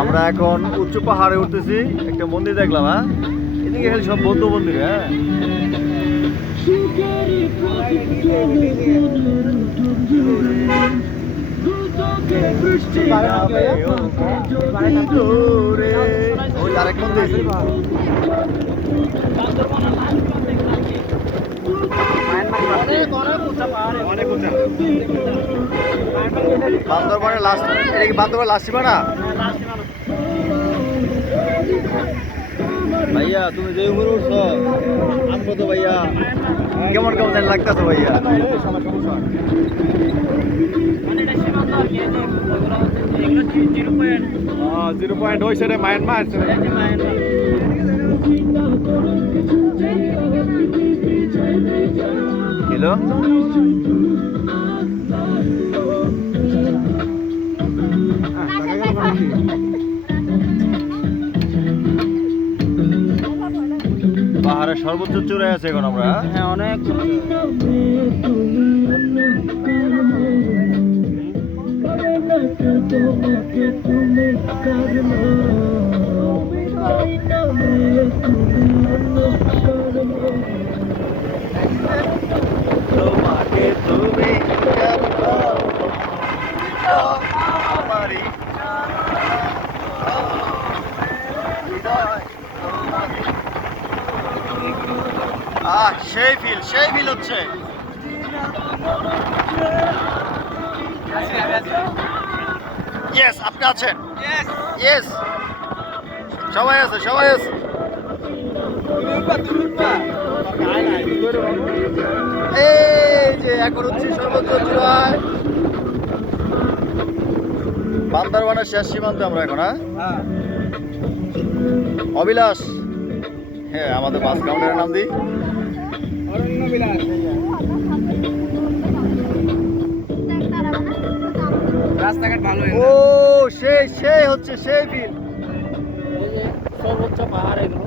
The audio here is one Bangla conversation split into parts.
আমরা এখন উচ্চ পাহাড়ে উঠতেছি, একটা মন্দির দেখলাম হ্যাঁ? এদিকে খালি সব বৌদ্ধ মন্দির হ্যাঁ? মন্দির বান্দরবানের লাস্ট এটা কি বান্দরবানের লাস্ট সীমানা? ভাইয়া তুমি যে উপরে উঠছো আমগো তো ভাইয়া। কেমন কেমন জানি লাগতেছে ভাইয়া। জিরো পয়েন্ট ওই সাইডে মায়ানমার কিলো পাহাড়ের সর্বোচ্চ চূড়ায় আছে এখন আমরা হ্যাঁ? অনেক তোমাকে তুমি আমারই আহ সেই ফিল সেই ফিল হচ্ছে ইয়েস আপনি আছেন? ইয়েস সবাই আছে সবাই আছে। এই যে এখন হচ্ছে সর্বোচ্চ চূড়ায় বান্দরবানের শেষ সীমান্তে আমরা এখন হ্যাঁ? অবিলাস হ্যাঁ আমাদের বাস কাউন্টারের নাম দিই। রাস্তাঘাট ভালো ও সেই সেই হচ্ছে সেই বিল সর্বোচ্চ পাহাড় এগুলো।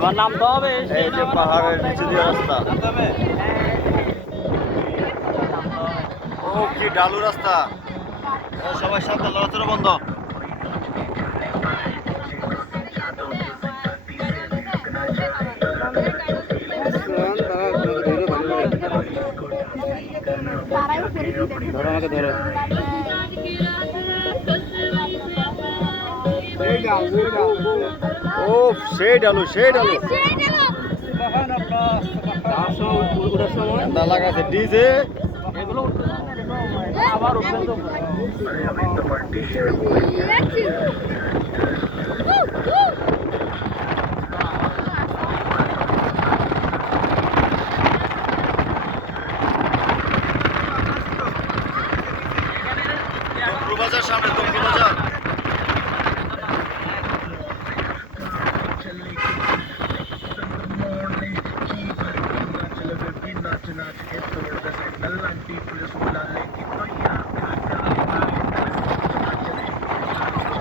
এবার নামতে হবে এই যে পাহাড়ের নিচে দিয়ে রাস্তা। ও কি ডালু রাস্তা। ও সবাই সাথে লড়াচড়া বন্ধ। ধরো আমাকে ধরো। ও সেই ডালু ওঠার সময় লাগাছে ডিজে আবার উঠতে তো তমরু বাজার সামনে তমরু বাজার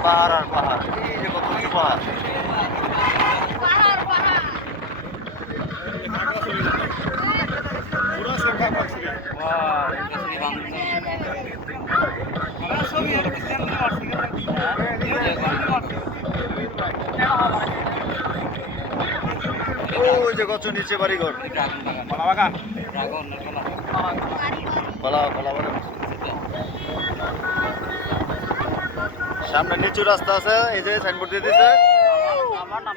পাহাড় আর পাহাড় এই যে কত কি পাহাড় ওই যে গছ নিচে বাড়ি ঘর সামনে নিচু রাস্তা আছে, এই যে সাইনবোর্ড দিয়ে দিছে। আমার নাম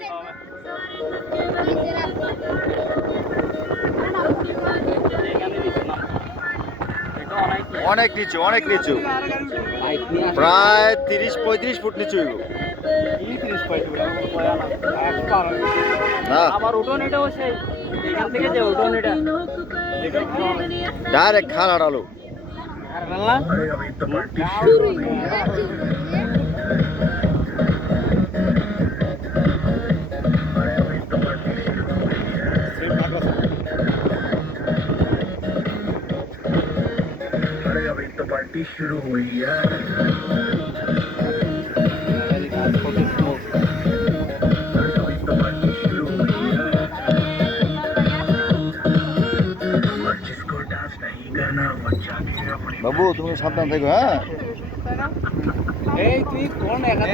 অনেক নিচু অনেক নিচু। প্রায় তিরিশ পঁয়ত্রিশ ফুট নিচু ডাইরেক্ট খাল না শুরু হইয়া বাবু তুমি সাবধান থাকো হ্যাঁ? এই তুই কোন একা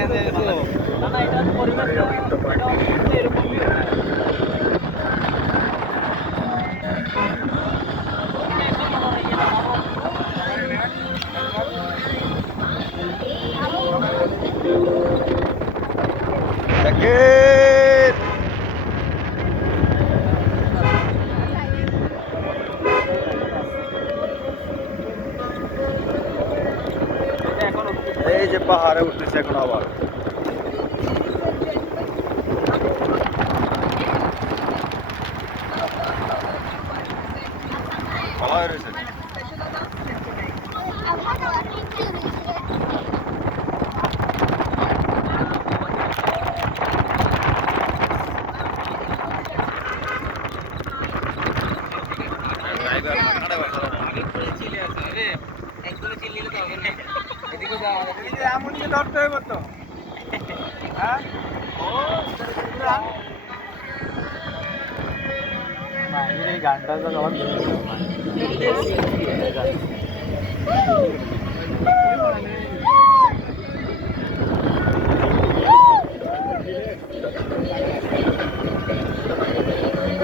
এই গানটা তো যখন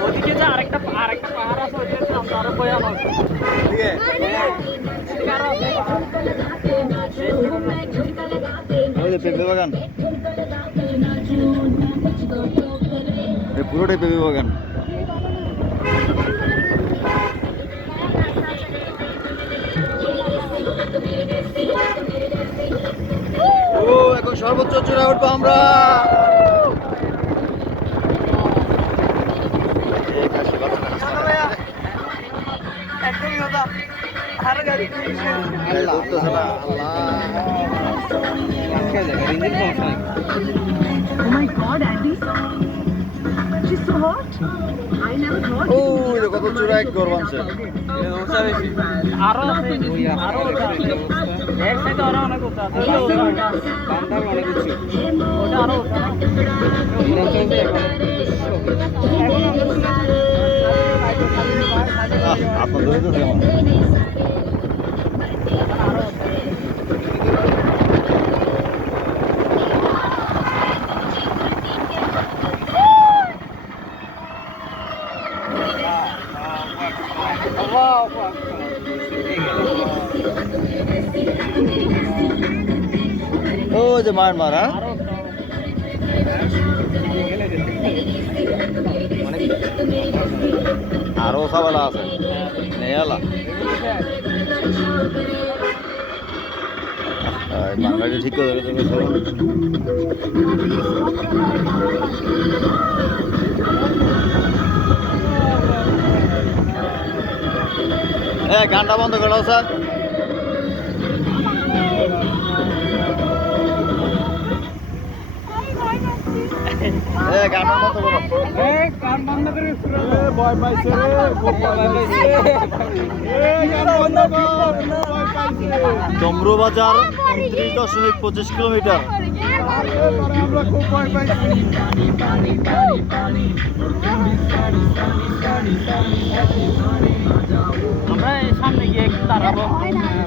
ওদিকে যে আরেকটা আরেকটা পাহাড় আছে ওইদিকে আমরা আরও ভয়ান আছে পুরোটাই পেঁপে বাগান। ও এখন সর্বোচ্চ চূড়ায় উঠবো আমরা Oh my god, Andy. ও কত চূড়ায় গর্ব আছে। আরও আরও তো মায়ানমার হ্যাঁ আরও সাবালা আছে। নেয়ালা। বাংলাটি ঠিক করে গানটা বন্ধ করো স্যার। পাইছে ডমরু বাজার উনত্রিশ দশমিক পঁচিশ কিলোমিটার আমরা খুব ভয় পাইছি আমরা এই সামনে গিয়ে একটু দাঁড়াবো হ্যাঁ,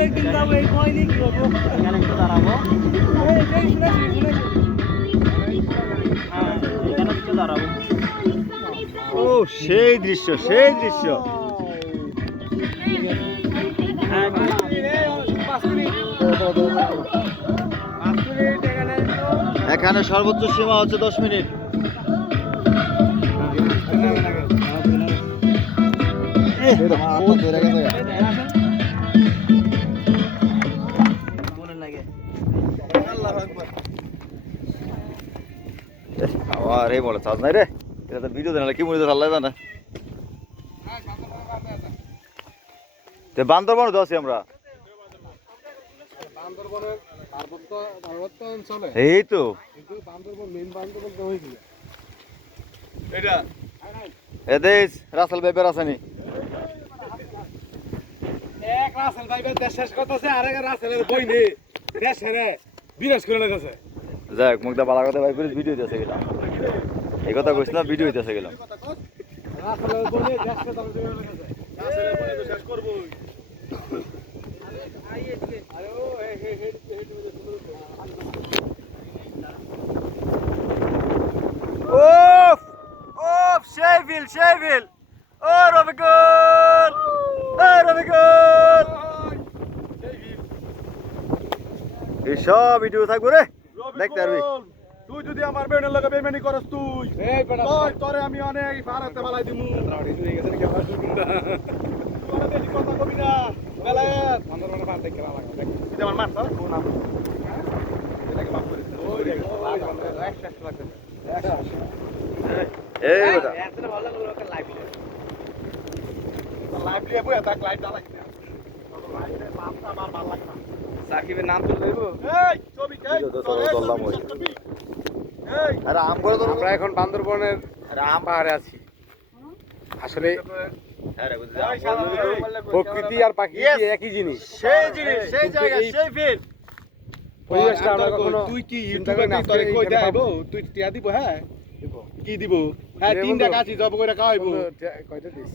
একটু দাঁড়াবো একটু দাঁড়াবো হ্যাঁ এখানে একটু দাঁড়াবো সেই দৃশ্য সেই দৃশ্য এখানে সর্বোচ্চ সীমা হচ্ছে দশ মিনিট। মনে আমার এই বলে চাষ নাই রে তো ভিডিও দেন কি মনে তো আল্লাহ জানে। তে বান্দরবন তো আছি আমরা। এই তো। এদেশ রাসেল আসেনি এক রাসেল ভাই দেশ শেষ করতেছে আরেক রাসেলের বই নেই। দেশ হেরে বিনাশ করে হোক মুখটা বালা কথা ভাই করে ভিডিও দিতে গেলাম এই কথা কইস না ভিডিও দিতে গেলাম। রাসেলের বই নেই দেশ শেষ করে নিতেছে রাসেলের বই তো শেষ করবই আরে ও যদি আমার বেনের লগে বেমানি করস তুই এই বেটা তোর তোরে আমি অনেক ফারাতে বালাই দিমু। কি না তোরা বেশি কথা কবি না বেলায়েত। আমার মনে ফার দেখে লাগা দেখ। তুই আমার মার স্যার কোন নাম এটাকে মাফ করে ওই দেখ একটা লাগবে। এই বেটা। লাইভ লিয়ে বই তাক লাইভ দা লাগবে লাইভে বাপটা আমার ভালো লাগে না সাকিবের নাম তুলে দেবো এই ছবি এই ভিডিও তো সবাই আমরা এখন বান্দরবনের রাম পাহাড়ে আছি। আসলে হ্যাঁ। প্রকৃতি আর পাখি একই জিনিস? সেই জিনিস সেই জায়গা সেই ফিল পরিবেশটা আমরা কখনো তুই কি ইউটিউবে না, তোরে কই দেখাইবো? তুই টিয়া দিব হ্যাঁ? কি দিব? হ্যাঁ তিনটা কাছি জব করে খাওয়াইবো। কয়টা দিস?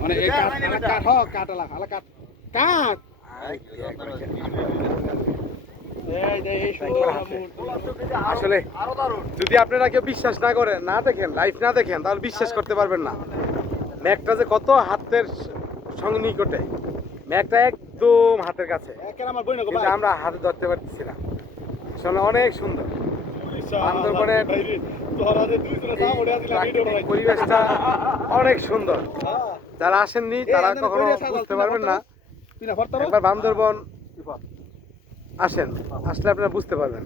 মানে এই কাঠ আলা হ কাঠ আলা আলা কাঠ। আসলে যদি আপনারা কেউ বিশ্বাস না করেন না দেখেন লাইফ না দেখেন তাহলে বিশ্বাস করতে পারবেন না। ম্যাকটা যে কত হাতের সঙ্গে নিকটে ম্যাকটা একদম হাতের কাছে। আমার হাতে ধরতে পারতেছি না। আসলে অনেক সুন্দর। বান্দরবনের পরিবেশটা অনেক সুন্দর। যারা আসেননি তারা কখনো বুঝতে পারবেন না। একবার বান্দরবন আসেন আসলে আপনারা বুঝতে পারবেন।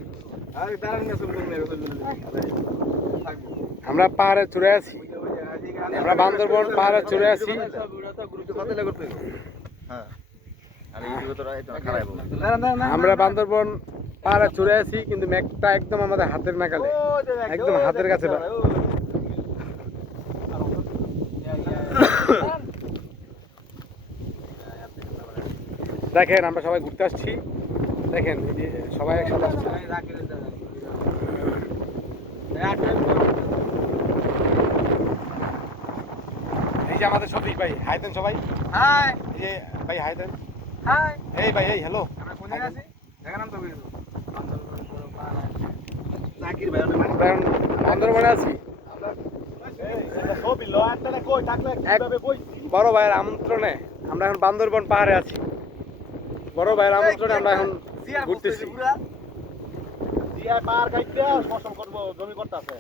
আমরা পাহাড়ে চড়ে আছি। আমরা বান্দরবন পাহাড়ে চড়ে আছি। হ্যাঁ। আমরা বান্দরবন পাহাড়ে চড়ে আছি কিন্তু ম্যাকটা একদম আমাদের হাতের নাগালে। একদম হাতের কাছে না। দেখেন আমরা সবাই ঘুরতে আসছি। দেখেন এই যে সবাই একসাথে আসছে। এই যে আমাদের সফিক ভাই হাই দেন সবাই। হাই এই ভাই হাই দেন। হাই এই ভাই এই হ্যালো আমরা কোন জায়গায় আছি? দেখালাম তো জাকির ভাই বান্দরবনে আছি। বড় ভাইয়ের আমন্ত্রণে আমরা এখন বান্দরবন পাহাড়ে আছি। বড় ভাইয়ের আমন্ত্রণে আমরা এখন ঘুরতেছি। দিয়া পার। গাইতে ফসল করব জমি করতেছে